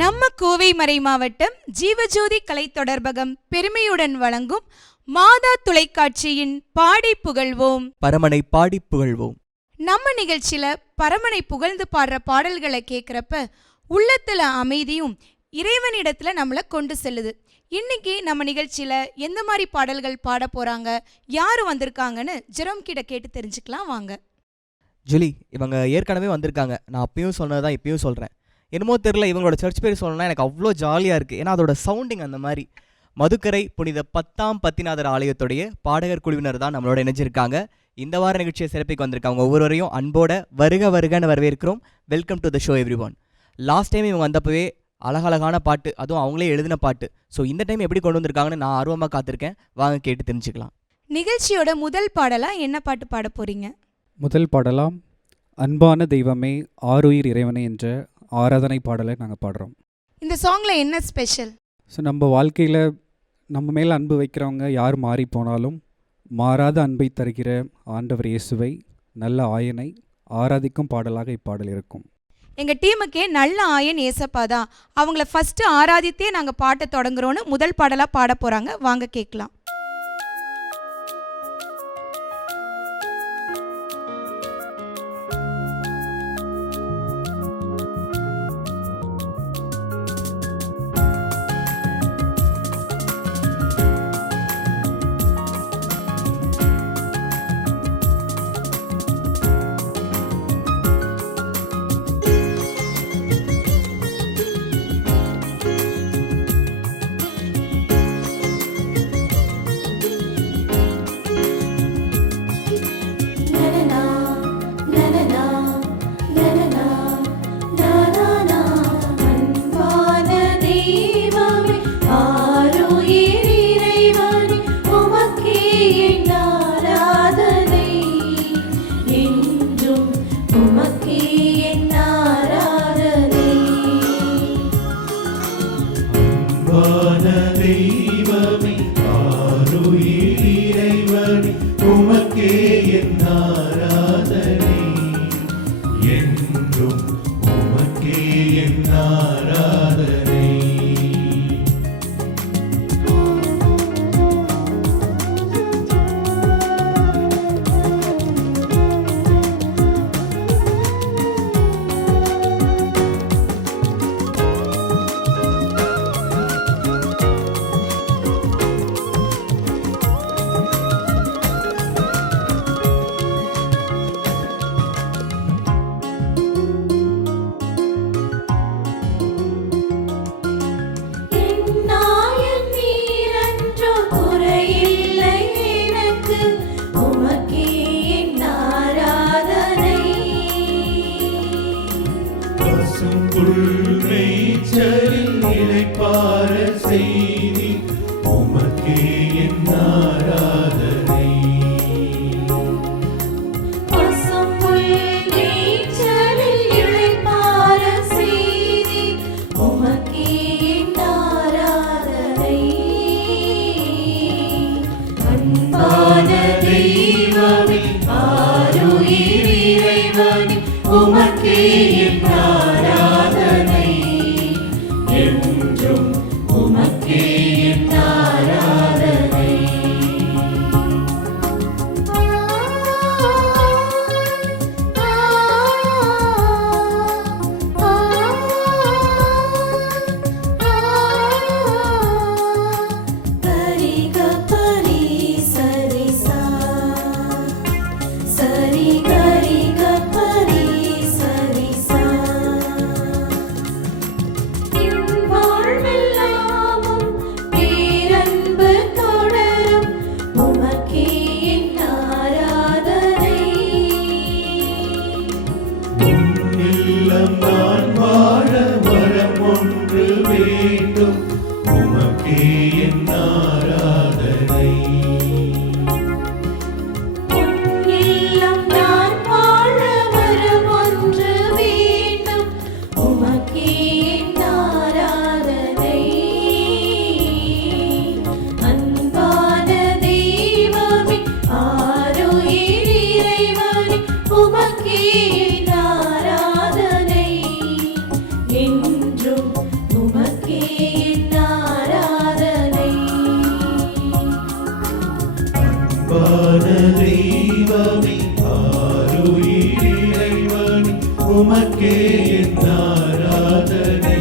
நம்ம கோவை மறை மாவட்டம் ஜீவஜோதி கலை தொடர்பகம் பெருமையுடன் வழங்கும் மாதா தொலைக்காட்சியின் பாடி புகழ்வோம், பரமனை பாடி புகழ்வோம். நம்ம நிகழ்ச்சியில பரமனை புகழ்ந்து பாடுற பாடல்களை கேட்குறப்ப உள்ளத்துல அமைதியும் இறைவனிடத்துல நம்மளை கொண்டு செல்லுது. இன்னைக்கு நம்ம நிகழ்ச்சியில எந்த மாதிரி பாடல்கள் பாட போறாங்க, யாரு வந்திருக்காங்கன்னு ஜெரோம் கிட்ட கேட்டு தெரிஞ்சுக்கலாம் வாங்க. ஜூலி, இவங்க ஏற்கனவே வந்திருக்காங்க. நான் அப்பயும் சொன்னதான் இப்பயும் சொல்கிறேன். என்னமோ தெரில, இவங்களோட சர்ச் பேர் சொல்லணும்னா எனக்கு அவ்வளோ ஜாலியாக இருக்குது. ஏன்னா அதோட சவுண்டிங் அந்த மாதிரி. மதுக்கரை புனித 10ஆம் பத்திநாதர் ஆலயத்துடைய பாடகர் குழுவினர் தான் நம்மளோட இணைஞ்சிருக்காங்க. இந்த வார நிகழ்ச்சியை சிறப்பிக்கு வந்திருக்காங்க. ஒவ்வொருவரையும் அன்போட வருக வருகன்னு வரவேற்கிறோம். Welcome to the show every one. Last time இவங்க வந்தப்பவே அழகழகான பாட்டு, அதுவும் அவங்களே எழுதின பாட்டு. ஸோ இந்த டைம் எப்படி கொண்டு வந்திருக்காங்கன்னு நான் ஆர்வமாக காத்திருக்கேன். வாங்க கேட்டு தெரிஞ்சுக்கலாம். நிகழ்ச்சியோட முதல் பாடலா என்ன பாட்டு பாட போறீங்க? முதல் பாடலாம் அன்பான தெய்வமே ஆருயிர் இறைவனே என்ற ஆராதனை பாடலை நாங்கள் பாடுறோம். இந்த சாங்ல என்ன ஸ்பெஷல்? ஸோ நம்ம வாழ்க்கையில் நம்ம மேலே அன்பு வைக்கிறவங்க யார் மாறி போனாலும் மாறாத அன்பை தருகிற ஆண்டவர் இயேசுவை, நல்ல ஆயனை ஆராதிக்கும் பாடலாக இப்பாடல் இருக்கும். எங்கள் டீமுக்கே நல்ல ஆயன் ஏசப்பா தான். அவங்கள ஃபஸ்ட்டு ஆராதித்தே நாங்கள் பாட்டை தொடங்குறோன்னு முதல் பாடலாக பாட போகிறாங்க. வாங்க கேட்கலாம். Sari gari ga pari sari sa. அன்பான தெய்வமே ஆருயிர் இறைவனே உமக்கே என் ஆராதனை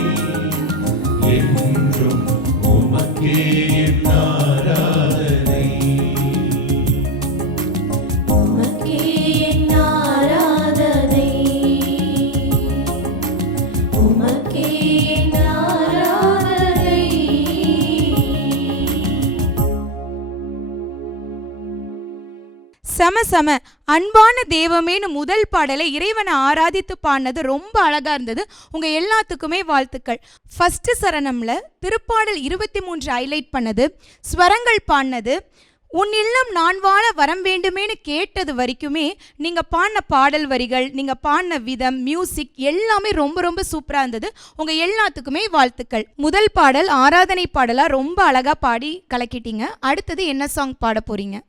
என்றும் உமக்கே என் ஆராதனை உமக்கே என் ஆராதனை உமக்கே என் ஆராதனை. சம அன்பான தெய்வமேனு முதல் பாடலை இறைவனை ஆராதித்து பாடினது ரொம்ப அழகா இருந்தது. உங்க எல்லாத்துக்குமே வாழ்த்துக்கள். ஃபர்ஸ்ட் சரணம்ல திருப்பாடல் 23 ஹைலைட் பண்ணது, ஸ்வரங்கள் பாடினது, உன் இல்லம் நான் வாழ வரம் வேண்டுமேனு கேட்டது வரைக்குமே நீங்க பாடின பாடல் வரிகள், நீங்க பாடின விதம், மியூசிக் எல்லாமே ரொம்ப ரொம்ப சூப்பரா இருந்தது. உங்க எல்லாத்துக்குமே வாழ்த்துக்கள். முதல் பாடல் ஆராதனை பாடலா ரொம்ப அழகா பாடி கலக்கிட்டீங்க. அடுத்தது என்ன சாங் பாட போறீங்க?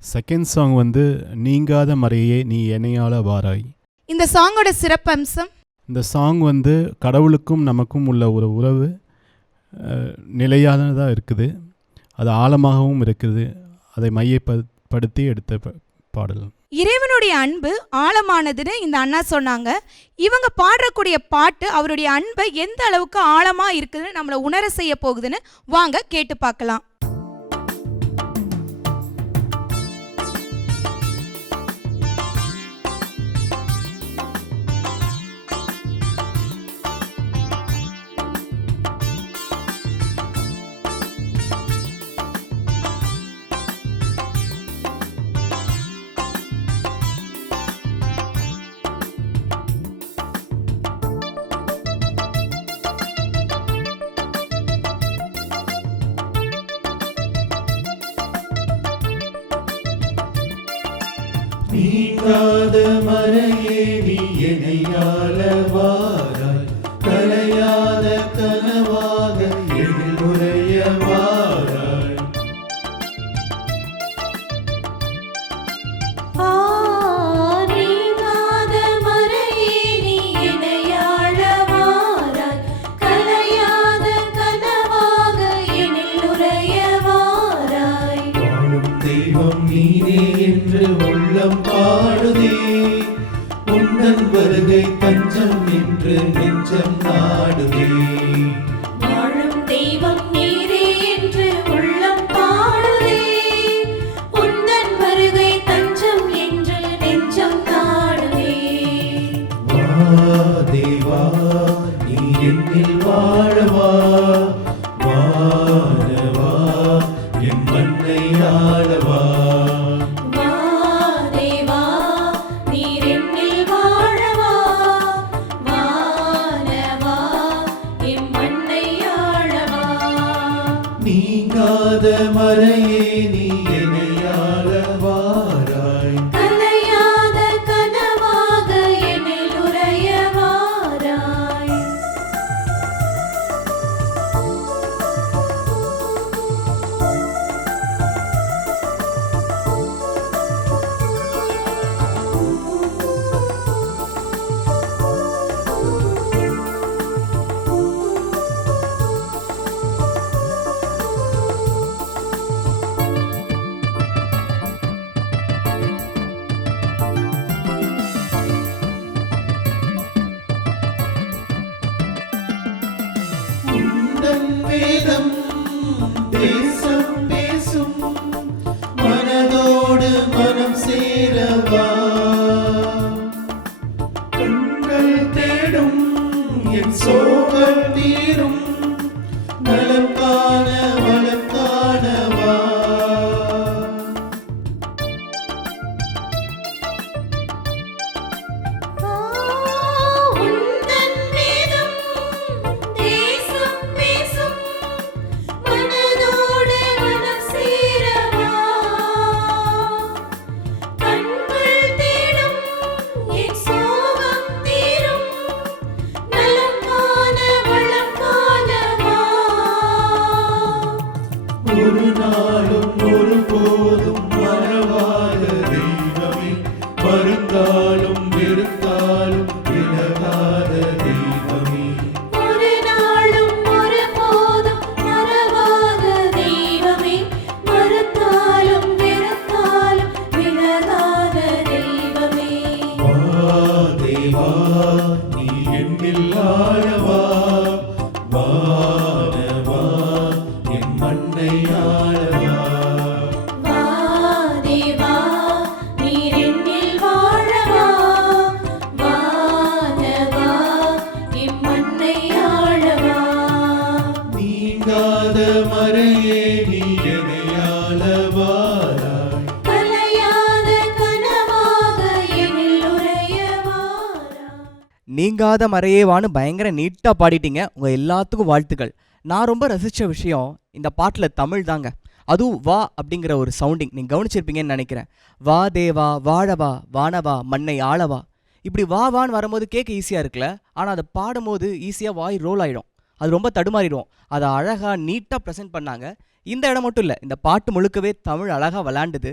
செகண்ட் சாங் வந்து நீங்காத மறையே நீ என்னையால வாராய். இந்த சாங்கோட சிறப்பம்சம், இந்த சாங் வந்து கடவுளுக்கும் நமக்கும் உள்ள ஒரு உறவு நிலையானதாக இருக்குது, அது ஆழமாகவும் இருக்குது, அதை மையப்படுத்தி எடுத்த பாடல். இறைவனுடைய அன்பு ஆழமானதுன்னு இந்த அண்ணா சொன்னாங்க. இவங்க பாடக்கூடிய பாட்டு அவருடைய அன்பை எந்த அளவுக்கு ஆழமா இருக்குதுன்னு நம்மளை உணர செய்ய போகுதுன்னு வாங்க கேட்டு பார்க்கலாம். நீங்காத மறையே நீ என்னையால வாராய், கலையாத கனவாக எழில் உரைய வாராய். நீங்காத மறையே நீ என்னையாள வாராய், கலையாத கனவாக எனில் உரைய வாராய். வாழும் தெய்வம் நீரே என்று உள்ளம் பாடுதே, உந்தன் வருகை தஞ்சம் என்று நெஞ்சம் நாடுதே. வாழும் தெய்வம் நீரே என்று உள்ளம் பாடுதே, உந்தன் வருகை தஞ்சம் என்று நெஞ்சம் நாடுதே. வா தேவா நீ என்னில் வாழவா, வாழவா என் மண்ணை ஆளவா. வா தேவா நீர் என்னில் வாழவா, வாழவா எம் மண்ணை ஆளவா. நீங்காத மறையே நீ என்னையாள வாராய், கலையாத கனவாக எனில் உரைய வாராய். உந்தன் வேதம் தேசம் பேசும், மனதோடு மனம் சேரவா. கண்கள் தேடும் என் சோகம் தீரும், நலம் காண வளம் காணவா. உந்தன் வேதம் தேசம் பேசும், மனதோடு மனம் சேரவா. கண்கள் தேடும் என் சோகம் தீரும், நலம் காண வளம் காணவா. ஒரு நாளும் ஒருபோதும் மறவாத தெய்வமே, மறுத்தாலும் வெறுத்தாலும் விலகாத தெய்வமே. ஒரு நாளும் ஒருபோதும் மறவாத தெய்வமே, மறுத்தாலும் வெறுத்தாலும் நீங்காத மறையேவான்னு பயங்கர நீட்டாக பாடிட்டீங்க. உங்கள் எல்லாத்துக்கும் வாழ்த்துக்கள். நான் ரொம்ப ரசித்த விஷயம் இந்த பாட்டில் தமிழ் தாங்க. அதுவும் வா அப்படிங்கிற ஒரு சவுண்டிங் நீங்கள் கவனிச்சிருப்பீங்கன்னு நினைக்கிறேன். வா தேவா வாழவா வானவா மண்ணை ஆளவா, இப்படி வா வான்னு வரும்போது கேட்க ஈஸியாக இருக்குல்ல, ஆனால் அதை பாடும்போது ஈஸியாக வாய் ரோல் ஆகிடும், அது ரொம்ப தடுமாறிடும். அதை அழகாக நீட்டாக ப்ரெசென்ட் பண்ணாங்க. இந்த இடம் மட்டும் இல்லை, இந்த பாட்டு முழுக்கவே தமிழ் அழகாக விளாண்டுது.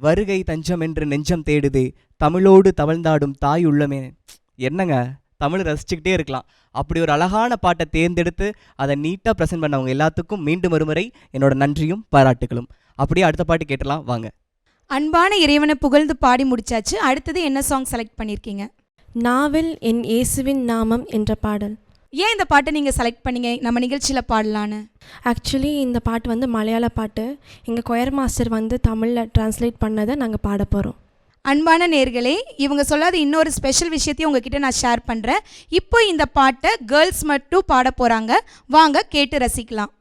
வருகை தஞ்சம் என்று நெஞ்சம் தேடுதே, தமிழோடு தவழ்ந்தாடும் தாய் உள்ளமே. என்னங்க, தமிழ் ரசிச்சுக்கிட்டே இருக்கலாம். அப்படி ஒரு அழகான பாட்டை தேர்ந்தெடுத்து அதை நீட்டாக ப்ரெசென்ட் பண்ணவங்க எல்லாத்துக்கும் மீண்டும் ஒருமுறை என்னோட நன்றியும் பாராட்டுகளும். அப்படியே அடுத்த பாட்டு கேட்டலாம் வாங்க. அன்பான இறைவனை புகழ்ந்து பாடி முடிச்சாச்சு. அடுத்தது என்ன சாங் செலக்ட் பண்ணியிருக்கீங்க? நாவில் என் இயேசுவின் நாமம் என்ற பாடல். ஏன் இந்த பாட்டை நீங்கள் செலக்ட் பண்ணீங்க நம்ம நிகழ்ச்சியில் பாடலான்னு? ஆக்சுவலி இந்த பாட்டு வந்து மலையாள பாட்டு. எங்கள் கொயர் மாஸ்டர் வந்து தமிழில் ட்ரான்ஸ்லேட் பண்ணதை நாங்கள் பாட போகிறோம். அன்பான நேர்களே, இவங்க சொல்லாத இன்னொரு ஸ்பெஷல் விஷயத்தையும் உங்ககிட்ட நான் ஷேர் பண்ணுறேன். இப்போ இந்த பாட்டை கேர்ள்ஸ் மட்டும் பாட போகிறாங்க. வாங்க கேட்டு ரசிக்கலாம்.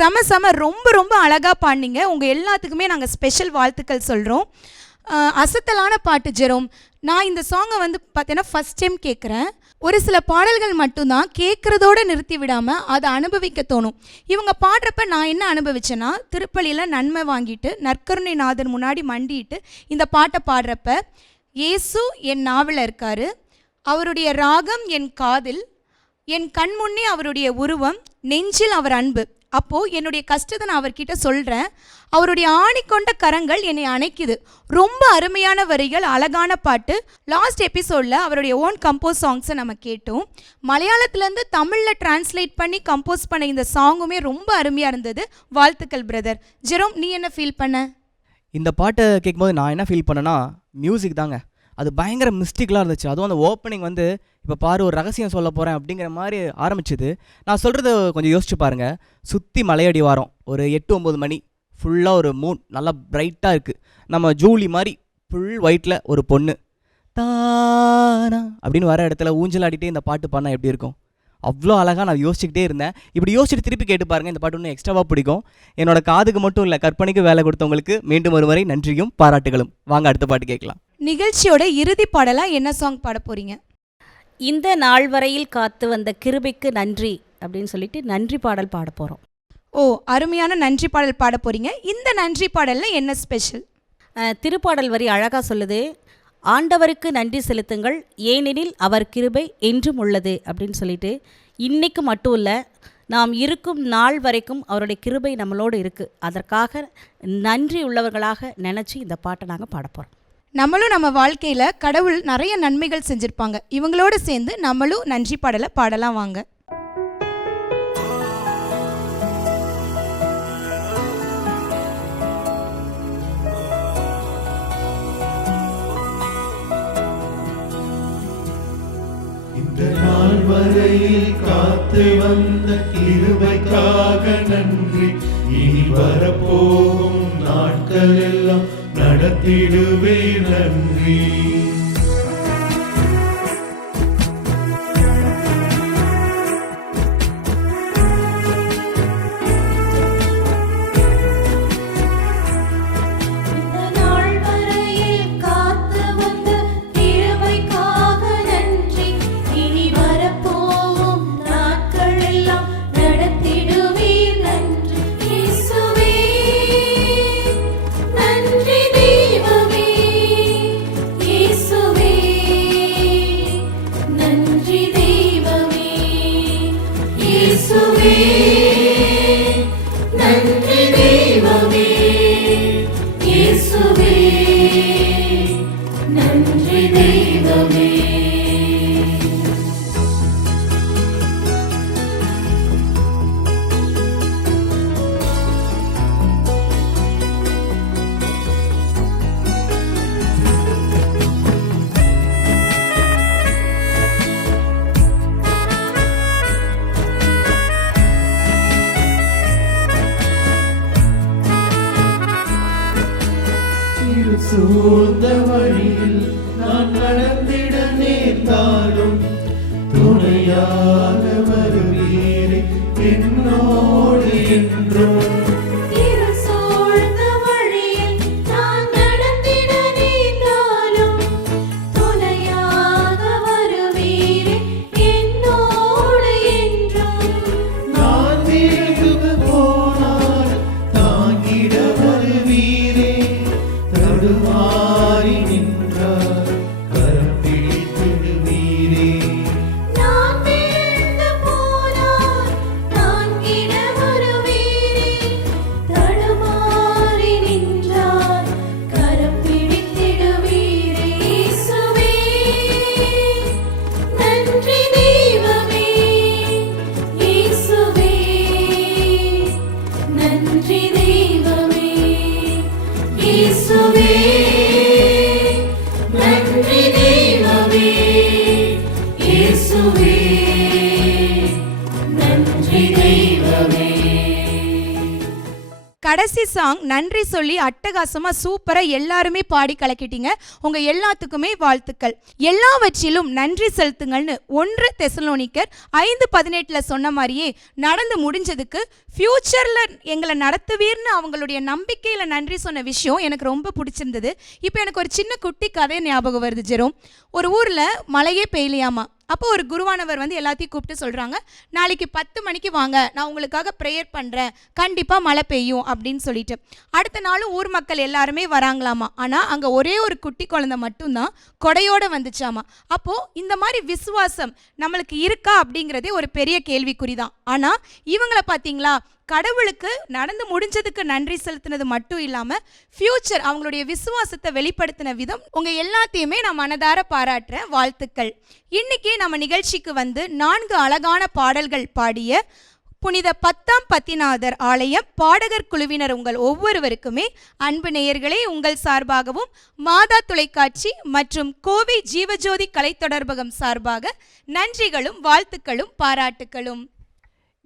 செம ரொம்ப ரொம்ப அழகாக பாடினீங்க. உங்கள் எல்லாத்துக்குமே நாங்கள் ஸ்பெஷல் வாழ்த்துக்கள் சொல்கிறோம். அசத்தலான பாட்டு ஜெரோம். நான் இந்த சாங்கை வந்து பார்த்தீங்கன்னா ஃபஸ்ட் டைம் கேட்குறேன். ஒரு சில பாடல்கள் மட்டும்தான் கேட்குறதோடு நிறுத்தி விடாமல் அதை அனுபவிக்க தோணும். இவங்க பாடுறப்ப நான் என்ன அனுபவிச்சேன்னா, திருப்பலியில் நன்மை வாங்கிட்டு நற்கருணை நாதர் முன்னாடி மண்டிட்டு இந்த பாட்டை பாடுறப்ப இயேசு என் நாவில் இருக்காரு, அவருடைய ராகம் என் காதில், என் கண் முன்னே அவருடைய உருவம், நெஞ்சில் அவர் அன்பு. அப்போது என்னுடைய கஷ்டத்தை நான் அவர்கிட்ட சொல்கிறேன். அவருடைய ஆணிக்கொண்ட கரங்கள் என்னை அணைக்குது. ரொம்ப அருமையான வரிகள், அழகான பாட்டு. லாஸ்ட் எபிசோடில் அவருடைய ஓன் கம்போஸ் சாங்ஸை நம்ம கேட்டோம். மலையாளத்துலேருந்து தமிழில் டிரான்ஸ்லேட் பண்ணி கம்போஸ் பண்ண இந்த சாங்குமே ரொம்ப அருமையாக இருந்தது. வாழ்த்துக்கள் பிரதர். ஜெரோம், நீ என்ன ஃபீல் பண்ண? இந்த பாட்டை கேட்கும்போது நான் என்ன ஃபீல் பண்ணேன்னா, மியூசிக் தாங்க. அது பயங்கர மிஸ்டிக்கலாக இருந்துச்சு. அதுவும் அந்த ஓப்பனிங் வந்து இப்போ பாரு ஒரு ரகசியம் சொல்ல போகிறேன் அப்படிங்கிற மாதிரி ஆரம்பிச்சுது. நான் சொல்கிறத கொஞ்சம் யோசிச்சு பாருங்கள். சுற்றி மலையடி வாரம், ஒரு 8-9 மணி, ஃபுல்லாக ஒரு மூன் நல்லா பிரைட்டாக இருக்குது. நம்ம ஜூலி மாதிரி ஃபுல் ஒயிட்டில் ஒரு பொண்ணு தானா அப்படின்னு வர இடத்துல ஊஞ்சல் ஆடிட்டே இந்த பாட்டு பாடினா எப்படி இருக்கும்? அவ்வளோ அழகாக நான் யோசிச்சுக்கிட்டே இருந்தேன். இப்படி யோசிச்சுட்டு திருப்பி கேட்டு பாருங்கள், இந்த பாட்டு இன்னும் எக்ஸ்ட்ராவாக பிடிக்கும். என்னோட காதுக்கு மட்டும் இல்லை, கற்பனைக்கு வேலை கொடுத்தவங்களுக்கு மீண்டும் ஒரு முறை நன்றியும் பாராட்டுகளும். வாங்க அடுத்த பாட்டு கேட்கலாம். நிகழ்ச்சியோட இறுதி பாடலாக என்ன சாங் பாட போகிறீங்க? இந்த நாள் வரையில் காத்து வந்த கிருபைக்கு நன்றி அப்படின்னு சொல்லிட்டு நன்றி பாடல் பாட போகிறோம். ஓ, அருமையான நன்றி பாடல் பாட போகிறீங்க. இந்த நன்றி பாடலில் என்ன ஸ்பெஷல்? திருப்பாடல் வரி அழகாக சொல்லுது, ஆண்டவருக்கு நன்றி செலுத்துங்கள் ஏனெனில் அவர் கிருபை என்றும் உள்ளது அப்படின்னு சொல்லிட்டு, இன்றைக்கு மட்டும் இல்லை, நாம் இருக்கும் நாள் வரைக்கும் அவருடைய கிருபை நம்மளோடு இருக்குது. அதற்காக நன்றி உள்ளவர்களாக நினச்சி இந்த பாட்டை நாங்கள் பாட போகிறோம். நம்மளும் நம்ம வாழ்க்கையில் கடவுள் நிறைய நன்மைகள் செஞ்சுருப்பாங்க. இவங்களோடு சேர்ந்து நம்மளும் நன்றி பாடலை பாடலாம் வாங்க. இந்த நாள் வரையில் காத்து வந்த கிருபைக்காக நன்றி. இனி வரப்போகும் நாட்கள் எல்லாம் நடத்திடுவே நன்றி. சூழ்ந்த வழியில் நான் நடந்திட நேர்ந்தாலும் துணையாக வருவீரே என்னோடு என்றும். கடைசி சாங் நன்றி சொல்லி அட்டகாசமாக சூப்பராக எல்லாருமே பாடி கலக்கிட்டீங்க. உங்கள் எல்லாத்துக்குமே வாழ்த்துக்கள். எல்லாவற்றிலும் நன்றி செலுத்துங்கள்னு 1 தெசலோனிக்கர் 5:18 சொன்ன மாதிரியே நடந்து முடிஞ்சதுக்கு ஃப்யூச்சரில் எங்களை நடத்துவீர்னு அவங்களுடைய நம்பிக்கையில் நன்றி சொன்ன விஷயம் எனக்கு ரொம்ப பிடிச்சிருந்தது. இப்போ எனக்கு ஒரு சின்ன குட்டி கதை ஞாபகம் வருது ஜெரோம். ஒரு ஊரில் மழையே பெய்யலையாமா. அப்போ ஒரு குருவானவர் வந்து எல்லாத்தையும் கூப்பிட்டு சொல்கிறாங்க, நாளைக்கு 10 மணிக்கு வாங்க, நான் உங்களுக்காக ப்ரேயர் பண்ணுறேன், கண்டிப்பாக மழை பெய்யும் அப்படின்னு சொல்லிட்டு. அடுத்த நாளும் ஊர் மக்கள் எல்லாருமே வராங்களாமா. ஆனால் அங்கே ஒரே ஒரு குட்டி குழந்தை மட்டும்தான் கொடையோடு வந்துச்சாமா. அப்போது இந்த மாதிரி விசுவாசம் நம்மளுக்கு இருக்கா அப்படிங்கிறதே ஒரு பெரிய கேள்விக்குறி தான். ஆனால் இவங்களை பார்த்தீங்களா, கடவுளுக்கு நடந்து முடிஞ்சதுக்கு நன்றி செலுத்தினது மட்டும் இல்லாமல் ஃப்யூச்சர் அவங்களுடைய விசுவாசத்தை வெளிப்படுத்தின விதம் உங்கள் எல்லாத்தையுமே நான் மனதார பாராட்டுறேன். வாழ்த்துக்கள். இன்னைக்கு நம்ம நிகழ்ச்சிக்கு வந்து 4 அழகான பாடல்கள் பாடிய புனித 10ஆம் பத்திநாதர் ஆலயம் பாடகர் குழுவினர் உங்கள் ஒவ்வொருவருக்குமே அன்பு நேயர்களே உங்கள் சார்பாகவும் மாதா தொலைக்காட்சி மற்றும் கோவை ஜீவஜோதி கலைத்தொடர்பகம் சார்பாக நன்றிகளும் வாழ்த்துக்களும் பாராட்டுக்களும்.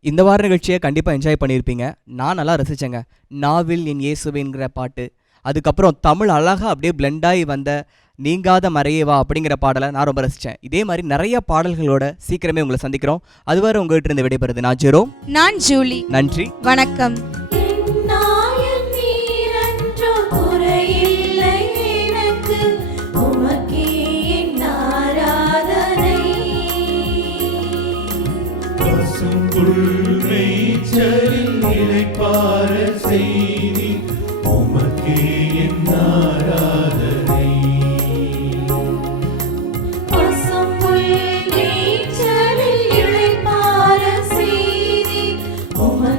இந்த வார நிகழ்ச்சியை கண்டிப்பாக என்ஜாய் பண்ணியிருப்பீங்க. நான் நல்லா ரசித்தேங்க. நாவில் என் இயேசுவேங்கிற பாட்டு, அதுக்கப்புறம் தமிழ் அழகாக அப்படியே பிளெண்டாகி வந்த நீங்காத மறையவா அப்படிங்கிற பாடலை நான் ரொம்ப ரசித்தேன். இதே மாதிரி நிறைய பாடல்களோட சீக்கிரமே உங்களை சந்திக்கிறோம். அதுவரை உங்கள்கிட்ட இருந்து விடைபெறுது நான் ஜெரோம். நான் ஜூலி. நன்றி, வணக்கம். நாயன் நீரன்றோ குறையில்லை எனக்கு, உமக்கே என் ஆராதனை. பசும்புல் மேய்ச்சலில் இளைப்பாற செய்தி, உமக்கே என் ஆராதனை. பசும்புல் மேய்ச்சலில் இளைப்பாற செய்தி, உமக்கே